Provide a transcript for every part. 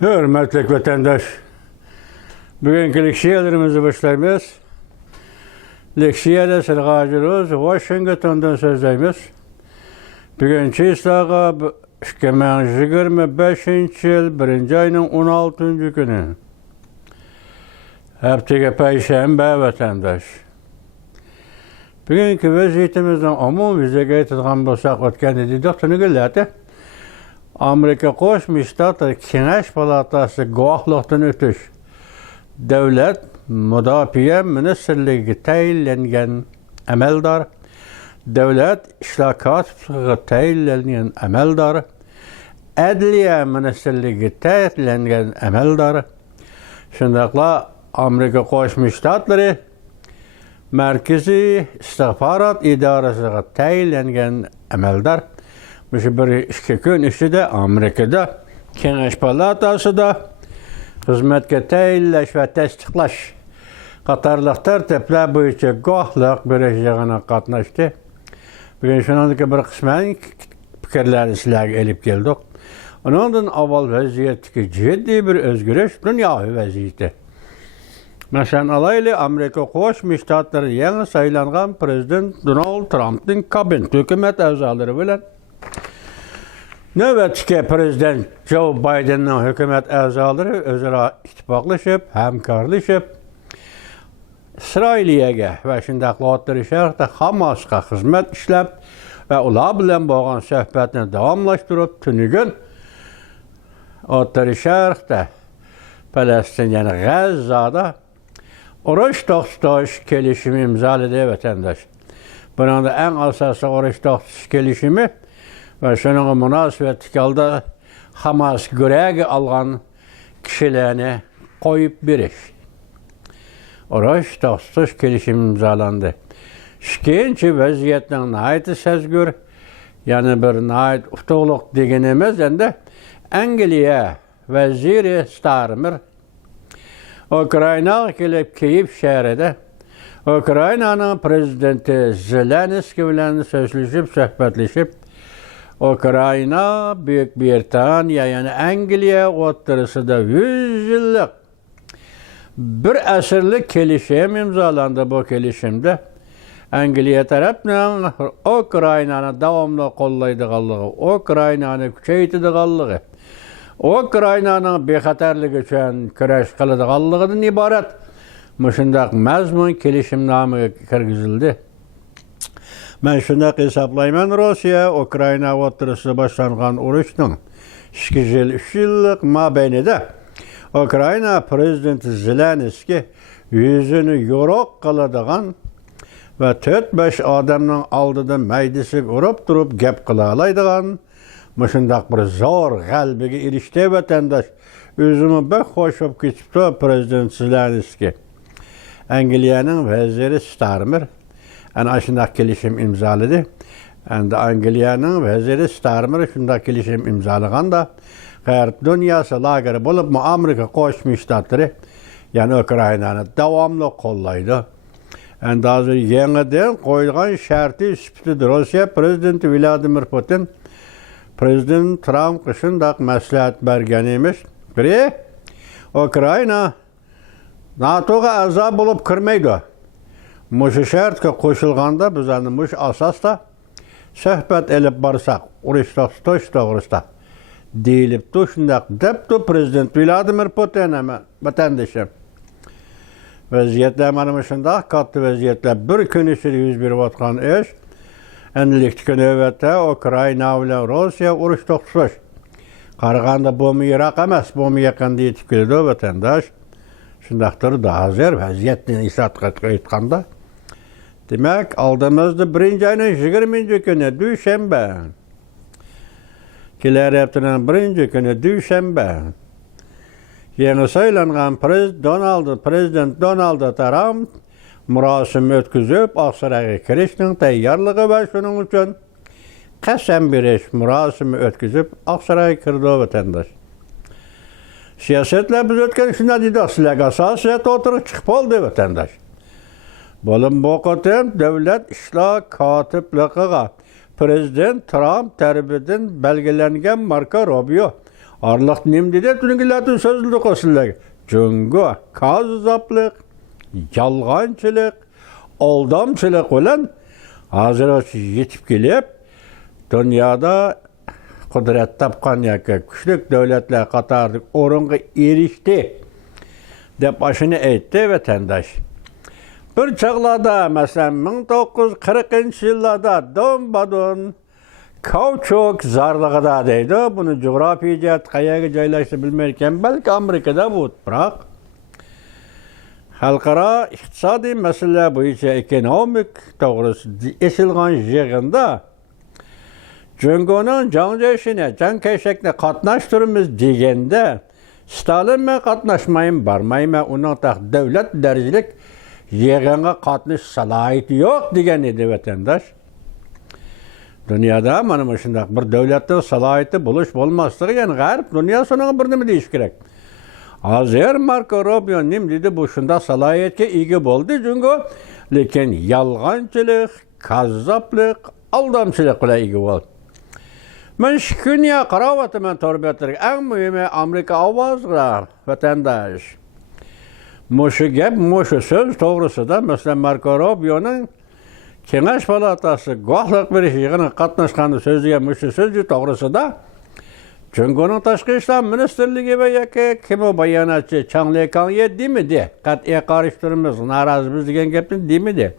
Hürmetli vatandaş, bugünkü leksiyalarımızı başlayımız. Leksiyada sırgacılığız, Washington'dan sözleyimiz. Bugünkü islağa 2025 yıl 1. ayının 16. günü. Hepteki Perşembe vatandaş. Bugünkü vaziyetimizden umum vizege ettiğim bolsak ötken dedikten güllerde Amerika Qo'shma Shtatlar Kengash palatasi guvohlikdan o'tish Davlat Mudofaa Ministrligiga tayinlangan amaldor, Davlat ishlar kotibiga tayinlangan amaldor, Adliya Ministrligiga tayinlangan amaldor, shundaqla Amerika Qo'shma Shtatlari Markaziy istixborot idorasiga tayinlangan amaldor. Şu bir iki gün içinde Amerika'da Kengash Palatası'da hizmetke tayinlash ve tasdiqlash qatorliq tartiblar bo'yicha guvohlik berishig'ini qatnashdi. Bugun shuningdek bir qisman fikrlarni sizlarga elib keldik. Undan avval vaziyatdagi jiddiy bir o'zgarish dunyoviy vaziyatda. Masalan, alayli Amerika Qo'shma Shtatlari yangi saylangan prezident Donald Trumpning kabinet hukumat a'zolari bilan navbatdagi prezident Joe Bidenning hukumat a'zolari o'zaro ittifoqlashib, hamkorlashib, Isroiliyaga va shundaqla O'rta Sharqda Hamasga xizmat ishlab va ular bilan bo'lgan suhbatni davomlashtirib, tunigun O'rta Sharqda Falastin, ya'ni G'azzada urush to'xtatish kelishimi imzoladi vatandosh. Buning eng asosiy urush to'xtatish kelishimi ve şunun münasebet kaldı Hamas görevini alan kişilerini koyup biriş. Uruş to'xtatish kelishimi imzolandı. İkinci vaziyetning nayeti sezgür, yani bir nayet utuqliq deganimiz endi Angliya vaziri Starmer Ukraynaga kelib Kiyev shahrida Ukraynaning prezidenti Zelenskiy bilan so'zlashib, suhbatlashib, Ukrayna, Büyük Britanya, yani Angliya o'rtasida 100 yıllık bir asırlık kelishim imzolandı. Bu kelishimde Angliya tarafından Ukraynani davomli qo'llaydiganligi, Ukraynani kuchaytiradiganligi, Ukraynaning bexatarligi uchun kurash qiladiganligidan iborat shundaq mazmun kelishimnomaga kirgizildi. Ben şunu hesaplayman, Rusya, Ukrayna o'rtasida boshlangan urushning 2 yil, 3 yillik mobaynida Ukrayna prezidenti Zelenskiy yüzünü yo'roq qiladigan va 4-5 odamning oldida maydasiga urib turib gap qila oladigan shundaq bir zo'r g'alabaga erishdi vatandosh. O'zimni bir xo'sh bo'lib ketibdi prezident Zelenskiy. Angliyaning vaziri Starmer ana shunday kelishim imzoladı. Endi Angliyaning vaziri Starmer shunday kelishim imzolaganda g'arb dunyosi lageri bo'lib, Amerika Qo'shma Shtatlari, ya'ni Ukraynani davomli qo'llaydi. Endi hozir yangidan qo'yilgan sharti sifatida Rossiya prezidenti Vladimir Putin prezident Trumpga shunday maslahat bergan emish. Biri Ukrayna NATO'ga a'zo bo'lib kirmaydi. Muşu şartga qo'shilganda biz ana mush asosda suhbat elib borsak, urush to'xtatish to'g'risida deyilibdi. Shundaq debdi prezident Vladimir Putin vatandoshim. Vaziyatlar mana shunday katta vaziyatlar bir kun ichida yuz berayotgan ish. Endilikda navbatda Ukrayna bilan Rossiya urush to'xtatish qaraganda bu yiroq emas, bu yaqinda yetib keldi vatandosh. Shundaqdir da hozir vaziyatni eslatib aytganda, demak, oldimizda 1. ayning 20 kuni dushanba. Kelar haftaning 1 kuni dushanba. Yangi saylangan prezident Donald Trump murosim o'tkazib, Oqsaroyga kirishning tayyorligi va shuning uchun qasam berish murosimi o'tkazib, Oqsaroyga kirdi vatandosh. Siyasetler biz o'tgan shunday deydi, sizlarga asosiyat o'tirib chiqib oldi vatandosh. Bo'lim bu qatam davlat ishlar kotibligiga prezident Trump tarafidan belgilangan Marco Rubio Arlıq nemdi de tüngilatın sözlü qosullar. Cüngü, kazzaplık, yalğançılık, aldamçılık olan hazır yetip gelip dünyada kudret tapkan yakı küçük devletler katardık orunga erişti dep başını etti vatandaş. Bir çağlarda mesela 1940 yıllarda donbadon kauçuk zarlıqda deydi. Bunu coğrafi cihat kayaga joylashni bilmayken belki Amerika'da bu bırak. Halkara iqtisadi mesele boyunca ekonomik doğrusu esilgan yığında Cüngünün cancaşine, cankeşekine katnaştırımız degende Stalin me katnaşmayın barmayın me onun tak devlet dericilik yığına katnaş salayeti yok degen idi vatandaş. Dünyada mana şundaq bir devletning salayeti buluş bolmaslığı yani garip dünya sonuna bir nima deyiş kerak. Hazır Marco Rubio nim dedi bu şunda salayetke ega boldi çünkü lekin yalğançılık, kazzaplık, aldamçılık bilan ega boldi. Men şükünya qaravatı men torbiyatırıq. En mühimi Amerika avazlar vatandaş. Muşu gep, muşu söz doğrusu da mesela Marco Rubio'nun Kengaş Palatası guahlık bir yığına katnaşkanı sözüge muşu sözü doğrusu da Cüngünün Taşkı İşler Ministerliği ve yaki kimi bayanatçı Çanlıkan ye demedi. Kat'iye karıştırımız, narazımız degen gepin demedi.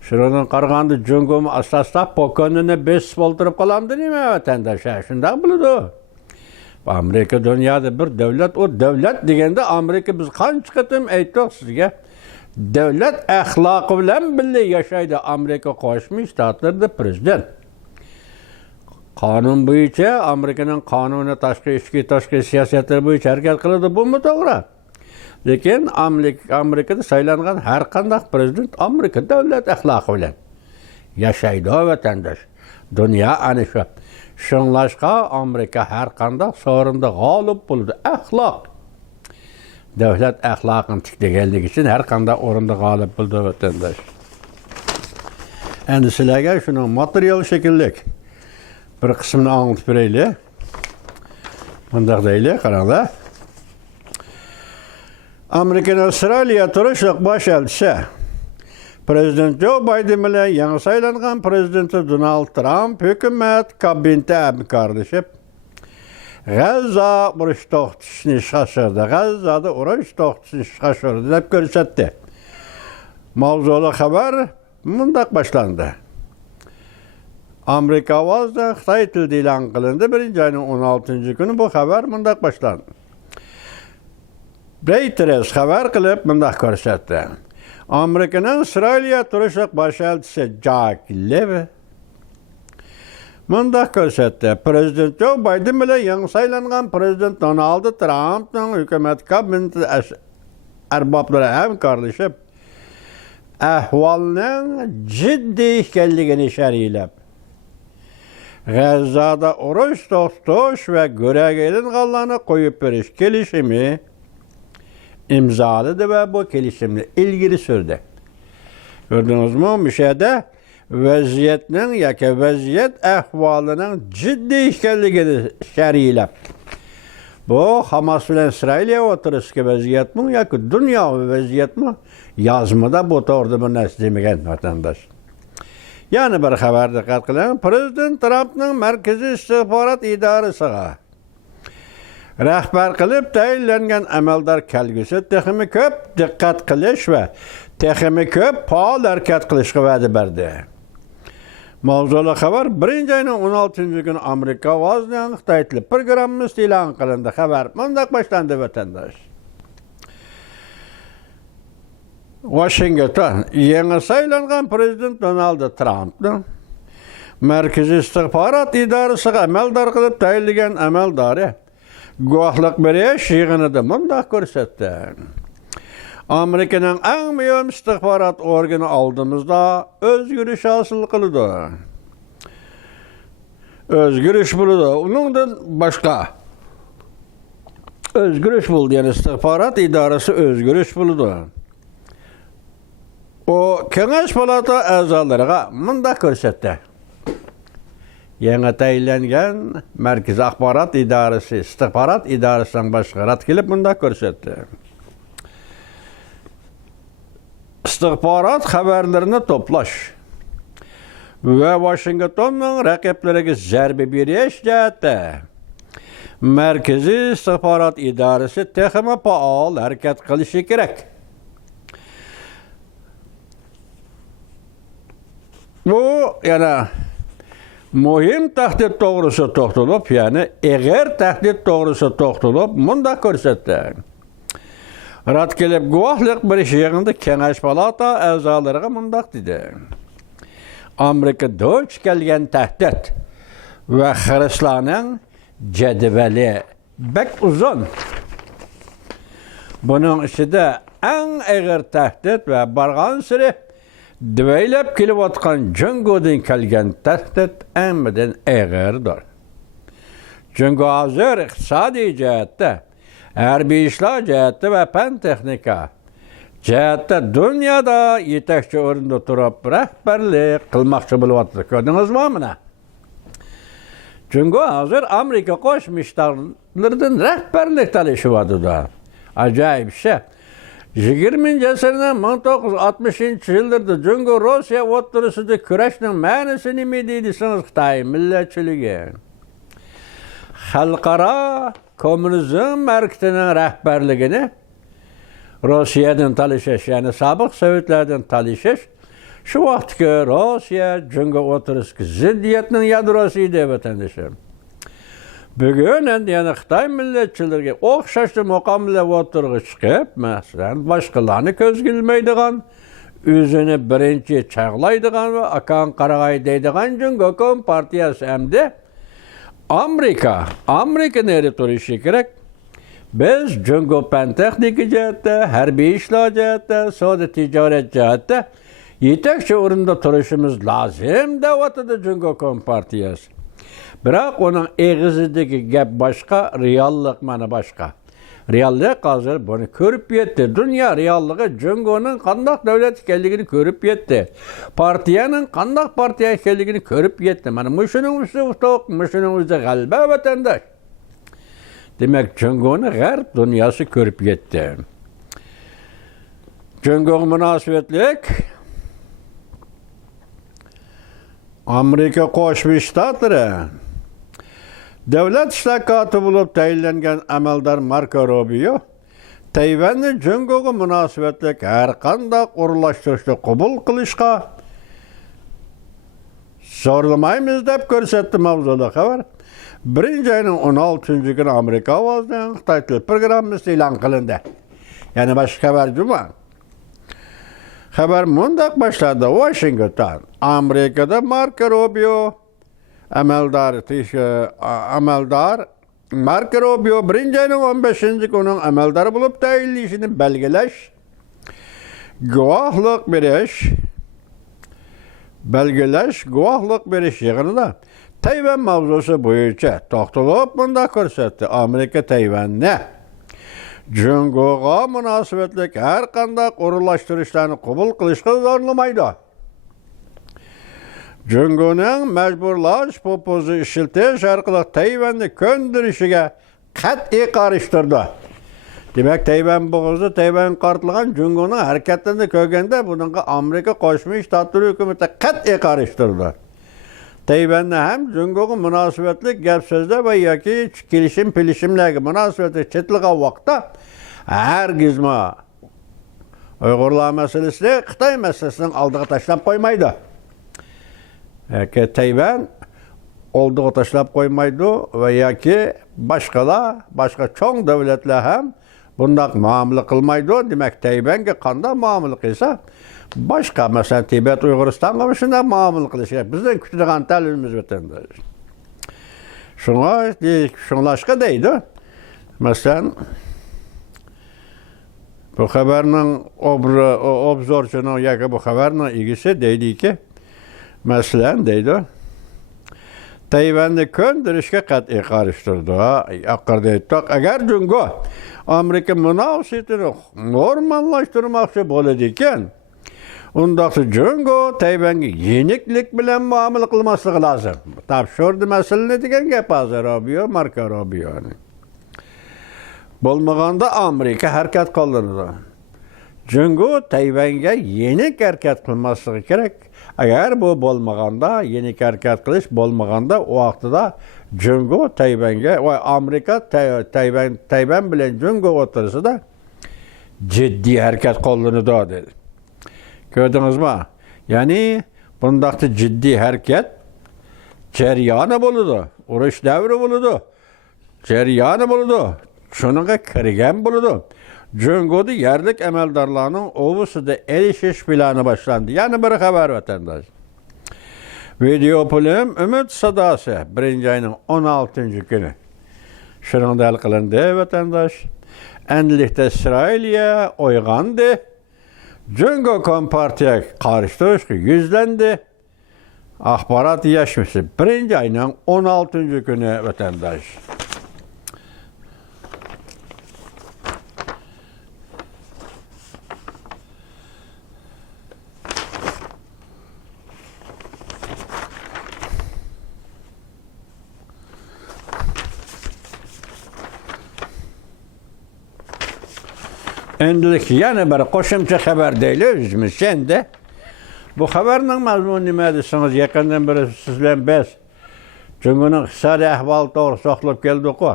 Şuradan qarğandı Cüngüm asasda pokonunu bes boldurup qalamdı nime vatandaş? Şundan buludu. Amerika dünyada bir devlet, o devlet degende Amerika biz qancha qitim aytdik sizga. Devlet ahlakı bilan birga yaşaydı Amerika Qo'shma Shtatlarida prezident. Qonun bo'yicha Amerikaning qonuni tashqi siyosati bo'yicha harakat qiladi, bu to'g'ri. Lekin Amerikada saylangan har qanday prezident Amerika davlat axloqi bilan yashaydi vatandaş. Dünya ana shu. Shunlashqa Amerika har qanday so'rinda g'olib bo'ldi. Axloq. Davlat axloqini tiklaganligi uchun har qanday o'rinda g'olib bo'ldi vatandaş. Endi sizlarga shuni material shakllik bir qismini anlatib beraylik. Bundaq deylik, qaranglar. Amerikan Avstraliya turishliq bosh elchisi Prezident Joe Biden bilan yangi saylangan prezidenti Donald Trump hukumat kabineti hamkorlashib G'azza urush to'xtatishni shashirdi. G'azzada urush to'xtatishni shashirdi deb ko'rsatdi. Mavzuli xabar mundaq boshlandi. Amerika ovozida Xitoy tilida e'lon qilindi. 1-oyning 16-kuni bu xabar mundaq boshlandi. Reuters xabar qilib mundaq ko'rsatdi. Amerikaning Avstraliya turishliq bosh elchisi Jack Levy mundaq ko'rsatdi. Prezident Joe Biden bilan yangi saylangan prezident Donald Trumpning hukumat kabineti arboblari hamkorlashib ahvolning jiddiy ekanligini ishoratlab G'azzada urush to'xtatish va go'raga ilinganlarni qo'yib berish kelishimi imzaladı ve bu kelişimle ilgili sürdü. Gördünüz mü? Müşahede vaziyetinin vaziyet ahvalının ciddi işgalliğini şerhiyle. Bu Hamas ile İsrail'e oturuşki vaziyet mi? Dünya vaziyet mi? Yazmada bu doğru bir nesli demeyen vatandaş. Yani bir haber dikkat kılın. Prezident Trump'ın Merkezi İstihbarat İdaresi'ne rahbar qilib tayinlangan amaldor kelgusi texmi ko'p diqqat qilish va texmi ko'p faol harakat qilishga va'da berdi. Mavzuli xabar 1-oyning 16-kuni Amerika ovozining Xitoy tili programmasi e'lon qilindi. Xabar mundaq boshlandi vatandosh. Washington yangi saylangan prezident Donald Trumpning Markaziy istihbarat idorasiga amaldor qilib tayinlagan amaldori guvohlik berish yig'inida mundaq ko'rsatdi. Amerikaning eng muhim istihbarat organi oldimizda o'zgarish hosil qildi. O'zgarish bo'ldi. Uningdan boshqa o'zgarish bo'ldi, ya'ni istihbarat idorasi o'zgarish bo'ldi. O Kengash Palata a'zolariga mundaq ko'rsatdi. yangi tayinlangan Markaziy axborot idorasi, istixborot idorasidan boshqa kelib bunda ko'rsatdi. İstihbarat xabarlarini to'plash va Washingtonning raqiblariga zarba berish jihatda Markaziy istihbarat idorasi texnik faol harakat qilishi kerak. Bu yana muhim tahdid to'g'risida to'xtalib, ya'ni eg'ir tahdid to'g'risida to'xtalib, bunda ko'rsatdi. Rad kelib guvohlik berish yig'inida Kengash palata a'zolariga mundaq dedi. Amerika duch kelgan tahdid va xiristlarning jadvali bek uzun. Buning ichida eng og'ir tahdid va bargan siri dvaylab kelayotgan Jungodan kelgan tahdid hammadan og'irdir. Jungo hozir iqtisodiy jihatda, harbiy ishlar jihatda va fan texnika jihatda dunyoda yetakchi o'rinda turib rahbarlik qilmoqchi bo'lyapti. Ko'rdingizmi mana? Jungo hozir Amerika Qo'shma Shtatlaridan rahbarlik talashyapti. Ajoyib ish. 20. asrning 1960-yillarda Jungo Rossiya o'rtasida kurashning ma'nosi nima deysiz? Xitoy millatchiligi. Xalqaro kommunizm markatining rahbarligini Rossiyadan talashish, ya'ni sobiq Sovetlardan talashish, shu vaqtga Rossiya Jungo o'rtasidagi ziddiyatning yadrosi edi vatandoshlar. Bugun endi yana Xitoy millatchilariga o'xshashli muqomlar o'tirg'i chiqib, masalan, boshqalarni ko'zga ilmaydigan, o'zini birinchi chaqlaydigan va akan qarag'ay deydigan Jungo partiyasi hamda Amerika neri turishi kerak. Biz Jungo fan texnika jihatda, harbiy ishlar jihatda, savdo tijorat jihatda yetakchi o'rinda turishimiz lozim deyapti Jungo partiyasi. Biroq uning eg'izidagi gap boshqa, reallik mana boshqa. Reallik hozir buni ko'rib yetdi. Dunyo realligi Jungoning qanday davlat ekanligini ko'rib yetdi. Partiyaning qanday partiya ekanligini ko'rib yetdi. Mana mushuning o'zi ustoq, mushuning o'zi g'alaba vatandosh. Demak, Jungoni g'arb dunyosi ko'rib yetdi. Jungo munosabatlik Amerika Qo'shma Shtatlari davlat ishlar kotibi bo'lib tayinlangan amaldor Marko Rubio Tayvanni Jungoga munosabatlik har qanday o'rlashtirishni qabul qilishga zo'rlamaymiz deb ko'rsatdi mavzuda xabar. 1-oyning 16-kuni Amerika ovozining Xitoy til programmasi e'lon qilindi. Ya'ni boshqa xabar juma. Xabar mundaq boshladi. Washington, Amerikada Marko Rubio amaldor Marko Rubio 1-oyning 15-kuni amaldor bo'lib tayinlanishini belgilash, guvohlik berish yig'inida Tayvan mavzusi bo'yicha to'xtalib bunda ko'rsatdi. Amerika Tayvanni Jungoga munosabatlik har qanday o'rinlashtirishlarni qabul qilishga zo'rlamaydi. Jungoning majburlash popozini ishiltish orqali Tayvanni ko'ndirishiga qat'iy qarshi turdi. Demak, Tayvan bo'g'ozi Tayvan qartlagan Jungoning harakatini ko'rganda bunga Amerika Qo'shma Shtatlari hukumati qat'iy qarshi turdi. Tayvanni ham Jungoga munosabatlik gap so'zlar va yoki kelishimlarga munosabatli chetilgan vaqtda hargizma Uyg'urlar masalasini Xitoy masalasining oldiga tashlab qo'ymaydi. Tayvan oldiga tashlab qo'ymaydi va yoki boshqa cho'ng davlatlar ham bundoq muomala qilmaydi. Demak, Tayvanga qanday muomala qilsa, boshqa masalan Tibet, Uyg'uristonga shunday muomala qilish kerak. Bizning kutadigan talabimiz vatandosh. Shunlashqa deydi. Masalan, bu xabarning obzorchining yoki bu xabarning egisi deydiki, masalan deydi, Tayvanni ko'ndirishga qat'iy qarshi turdi. Agar Jungo Amerika munosabatini normallashtirmoqchi bo'ladi ekan, Undaqçı Jungo Tayvanga yeniklik bilan muomala qilmasligi lozim. Topshirdi masalani degan gap hozir Robiyo, Marko Robiyoni. Bo'lmaganda Amerika harakat qildi. Jungo Tayvanga yenik harakat qilmasligi kerak. Agar bu bo'lmaganda, yenik harakat qilish bo'lmaganda, o vaqtida Jungo Tayvanga va Amerika Tayvan bilan Jungo o'tirsida jiddiy harakat qo'llanadi dedi. Gördünüz-mü? Yani bundaqda ciddi harakat jarayoni bo'ladi. Urush davri bo'ladi. Jarayoni bo'ladi. Shunga kirgan bo'ladi. Jungoda yerlik amaldorlarning ovusida erishish plani boshlandi. Yani bir xabar vatandosh. Video film Umid sadosi 1-oyning 16-kuni. Shuningdek hal qilindi vatandosh. Endilikda İsrailya uyg'ondi. Jungo Kompartiya qarshi turishga yuzlandi. Axborot yashmisi 1-oyning 16-kuni vatandosh. Endilik yana bir qo'shimcha xabar deylik endi. Bu xabarning mazmuni nima desangiz, yaqindan beri siz bilan biz Jungoning iqtisodiy ahvoli to'g'ri so'qlab keldik-ku.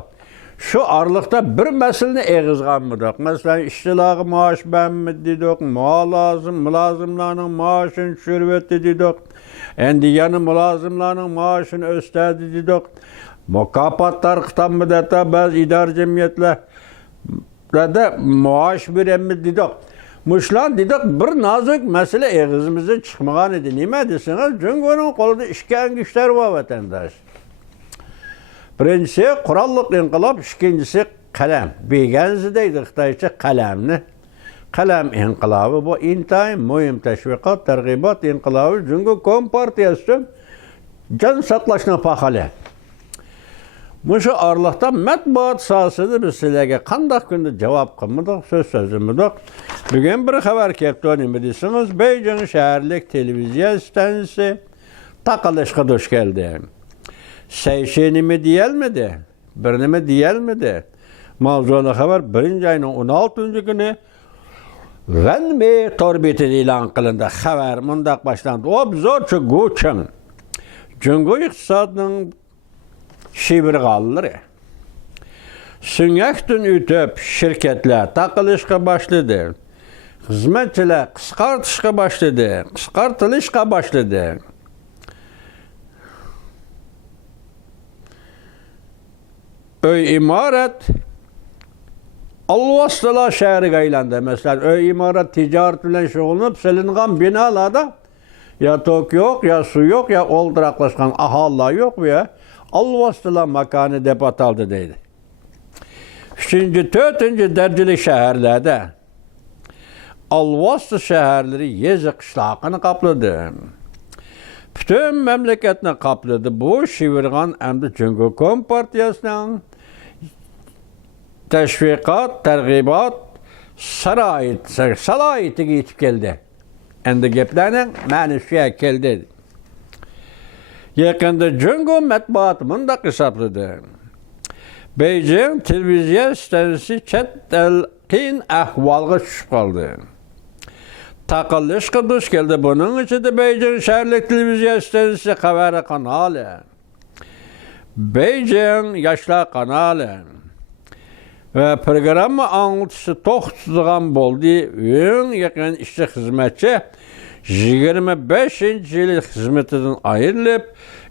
Shu oraliqda bir masalani eg'izganmidik. Masalan, ishchilarga maosh bermi dedik, mulozimlarning maoshini tushirib o'tdi dedik. Endi yana mulozimlarning maoshini o'stirdi dedik. Mukofotlar qitamida ba'zi idora jamiyatlar da maaş veremiz dedik. Muşlan dedik bir nazik mesele ağzımızdan çıkmagan idi. Nima deseniz Jungo'nun kolunda işken güçler var vatandaş. Birincisi kurallık inqilab, ikincisi kalem. Bilgeniz deydi Xitaycha kalemni. Kalem inqilabı bu intayın mühim teşviqat, tergibat inqilabı Jungo Kompartiyası can saqlashni paxali. Muşu arlıqda matbuat sahasida biz sizlarga qanday kunda javob qilmadik, so'z so'zlamadik. Bugun bir xabar kelibdi, nima desiniz? Beijing shaharlik televiziya stansiyasi taqalishga duch keldi. Seyşe nima deyilmedi? Bir nima deyilmedi? Mavzuli xabar 1-oyning 16-kuni Renmi torbetida e'lon qilindi. Xabar mundaq boshlandi. Obzorchi Guchen. Jungo iqtisodining şibirğalları. Süngakdan ötüp şirketler taqılışqa başladı. Hizmetçiler qisqartılışqa başladı. Öy imaret Alvastılar şehri aylandı. Mesela öy imaret ticaret bilen şoğlanıp silingan binalarda ya tok yok, ya su yok, ya olduraklaşkan ahallar yok ya. Alvastılar makanı dep ataldı deydi. 3. 4. dereceli şehirlerde Alvastı şehirleri Yezi qishlog'ini kapladı. Bütün memleketini kapladı. Bu şivirgan emdi Jungo Kompartiyasının teşviqat, tergibat, salayetiga yetib keldi. Endi gaplarning ma'nosi keldi. Yakında Jungo matbuot mundaq hisobladi. Beijing televiziya stansiyasi chet el qiyin ahvolga tushib qoldi. Taqalishga duch keldi. Buning ichida Beijing shaharlik televiziya stansiyasi xabari kanali, Beijing yoshlar kanali ve programma anlatışı to'xtatilgan bo'ldi. Eng yaqin ishchi xizmatchi 25 yil xizmatidan ayrilib,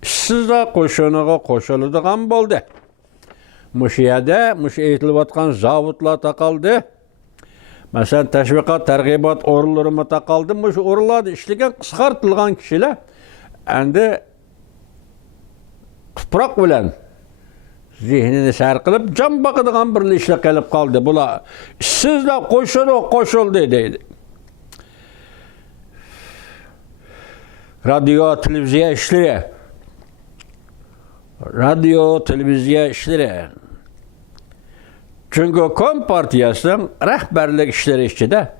ishsizlar qo'shiniga qo'shiladigan bo'ldi. Mushu yerda aytilayotgan zavodlar taqaldi. Masalan, tashviqot, targ'ibot o'rinlari taqaldi. Mushu o'rinlarda ishlagan qisqartirilgan kishilar endi tuproq bilan zihnini sar qilib, jon boqadigan bir ishlar qilib qoldi. Bular ishsizlar qo'shildi deydi. Radio, televiziya ishlari. Jungo Kompartiyasining rahbarlik ishlari ichida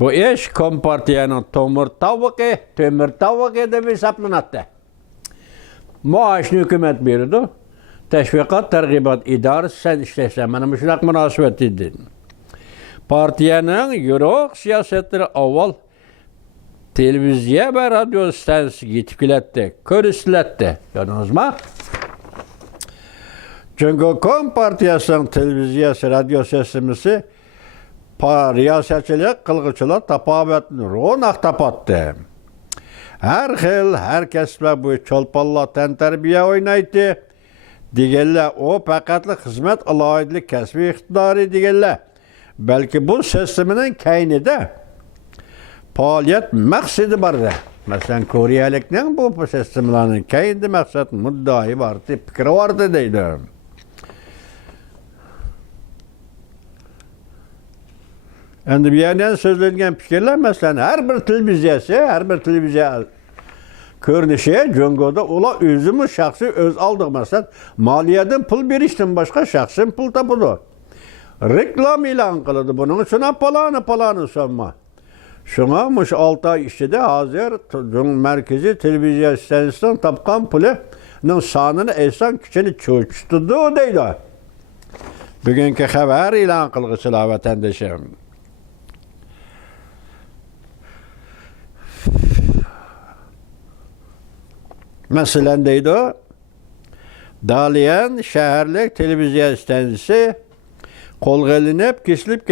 Bu iş Kompartiyanın tömür tavuğu deb hesaplanatdı. Maaşını hükümet verirdi. Teşvikat Tergibat İdaresi sen işlesen. Bana müşlak münasebet edin. Partiyanın yürek siyasetleri avval televizyon ve radyo stansiyası yetkililetti, körüsletti. Gördünüz mü? Çünkü Kompartiyasının televizyası, radyo sesimizi riyasetçilik, kılgıçılık tapavetini ronak tapattı. Her kesme bu çolpalla tenterbiye oynaydı. Digeller o pakatlı hizmet alayidlik kesbi iktidarı digeller. Belki bu sisteminin kaynida faaliyet maksidi vardı. Mesela Koreyalikning bu sistemlarning kaynida maksat muddai vardı, fikri vardı deydi. Endi bu yerden sözlengen fikirler mesela her bir televizya görünüşe Cöngo'da ola özümü şahsi öz aldık mesela maliyetin pul berişten başka şahsın pul tapıdı. Reklam ilan kılıdı bunun için palanı sonma. Şuna muş 6 ay içinde hazır merkezi televizyon stansiyasından tapkan pulunun sanını esan küçeni çoğuşturdu deydi. Bugünkü haber ilan kılgısıyla vatandaşım. Mesela deydi o, Daliyan şehirlik televizyon stansiyası kolga ilinip kesilip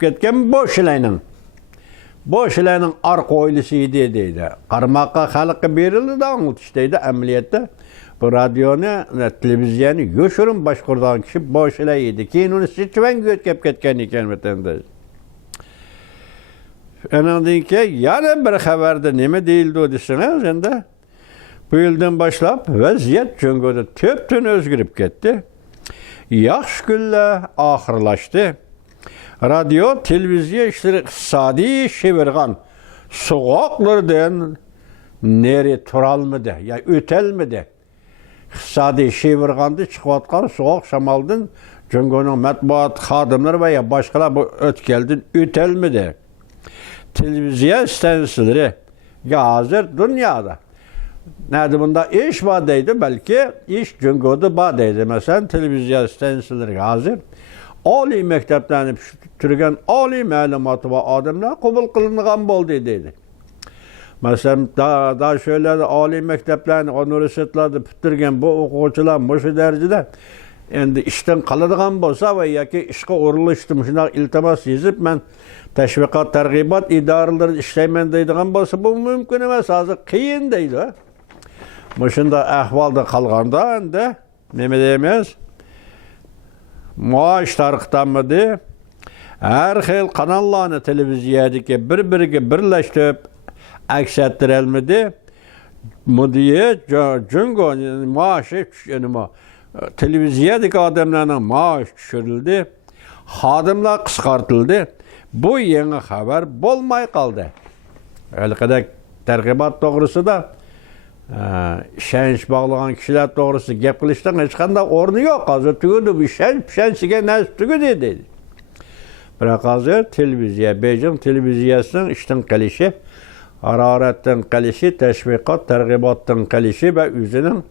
ketken boş ilayning arqa o'ylisiydi deydi. Qarmoqqa xalqqa berildi da deydi amaliyotda bu radioni, televizyoni yo'shirin boshqurgan kishi bosh ilay edi. Keyin uni Sichvanga o'tkazib ketgan ekan vatandosh. Anandan keyin yana bir xabarda nima deyildi desangiz endi bu yildan boshlab vaziyat Cöngo'da tüptün o'zgarib ketdi. Yaxshi kunlar oxirlashdi. Radyo, televizyon işleri iqtisadi şevirgan soğuklardan neri turalmadı, ya ötelmedi. İqtisadi şevirgandı çıkıvatkan soğuk şamaldan Cöngo'nun matbuat xadimleri veya başkalar bu ötkeldin ötelmedi. Televizyon stansiyaları ya hazır dünyada. Nerede bunda iş vadeydi belki iş Cöngo'da vadeydi. Mesela televizyon stansiyaları hazır. Ali mekteplerini pişirgen ali malumatı ve adamlar kabul kılıngan boldu dedi. Mesela daha şöyle ali mekteplerini, üniversitelerde bitirgen bu okuvchilar bu derecede endi işten kalıdığan bolsa ve yaki işe uğurlaştım şuna iltimas yazıp ben teşvikat, tergibat idareleri işleymen deydiğen bolsa bu mümkün emas, hazır kıyın deydi. Şunda ahvalda kalganda endi neme deyemiz? Maaş tarıqtanmadı. Her xil kanallarını televizyadaki bir-biriga birleştirip aks ettirilmedi. Mudiye Cöngo maaşı televizyadaki adamlarının maaş düşürüldü. Xadimlar qısqartıldı. Bu yeni haber bolmay kaldı. Öyle kadar tergibat doğrusu da şenç bağlayan kişiler doğrusu gep kılıştan hiç kanda ornu yok. Hazır tügüdü bir şençige nes tügüdü dedi. Bırak hazır televizyon, Beijing televizyasının işten kalışı, hararetten kalışı, teşvikat, tergibattan kalışı ve üzerinin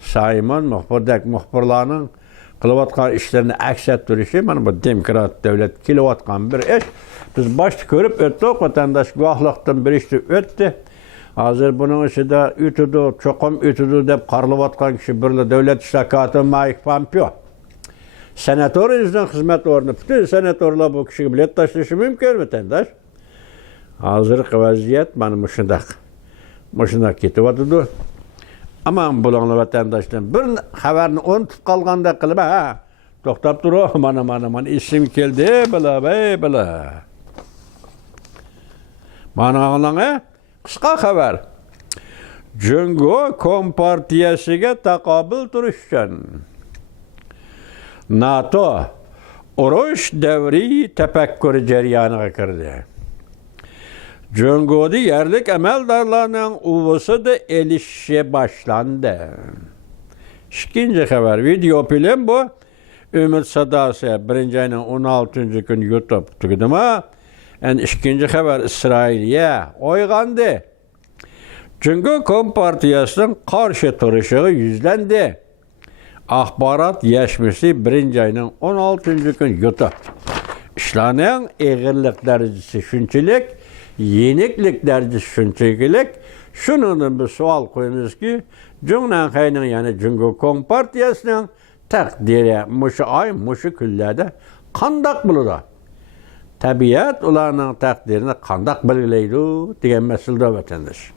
sayman, muhbirlarının kılıvatkan işlerini aks ettirişi, bu demokrat devlet kilovatkan bir iş. Biz başta görüp öttük, vatandaş guahlıktan bir işte öttü. Hazır bunun içinde ütüdü, çokum ütüdü deyip qarlıvatkan kişi birle devlet iştakatı Mike Pompeo. Senatör yüzünden hizmet orunu bütün senatörler bu kişiye bilet taşışı mümkün vatandaş. Hazır vaziyet bana muşundak ketivatıdı. Aman bulanlı vatandaştan bir haberini unutup kalganda kılıp toktap duru man isim geldi bela. Bana anlana kısa haber. Cöngo Kompartiyasiga taqobil turishgan. NATO urush davriy tafakkur jarayoniga kirdi. Cöngo'da yerlik amaldorlarning uvusi da elishga boshlandi. İkinci haber video film bu. Ümit Sadası 1. ayının 16. gün YouTube tüküdüme. İkinci haber İsrail'ye oygandı. Çünkü Kompartiyasının karşı turuşu yüzlendi. Ahbarat yaşmışı 1. ayının 16. gün YouTube. İşlanan eğirlik derecesi şunçilik, yeniklik derecesi şunçilik. Şunun bir sual koyunuz ki, Cüngnan Kayının yani Cüngü Kompartiyasının takdiri muşu ay, muşu küllerde kandak buluda. Tabiat ularının takdirini kandak belirleydi diyen mesulda vatandaş.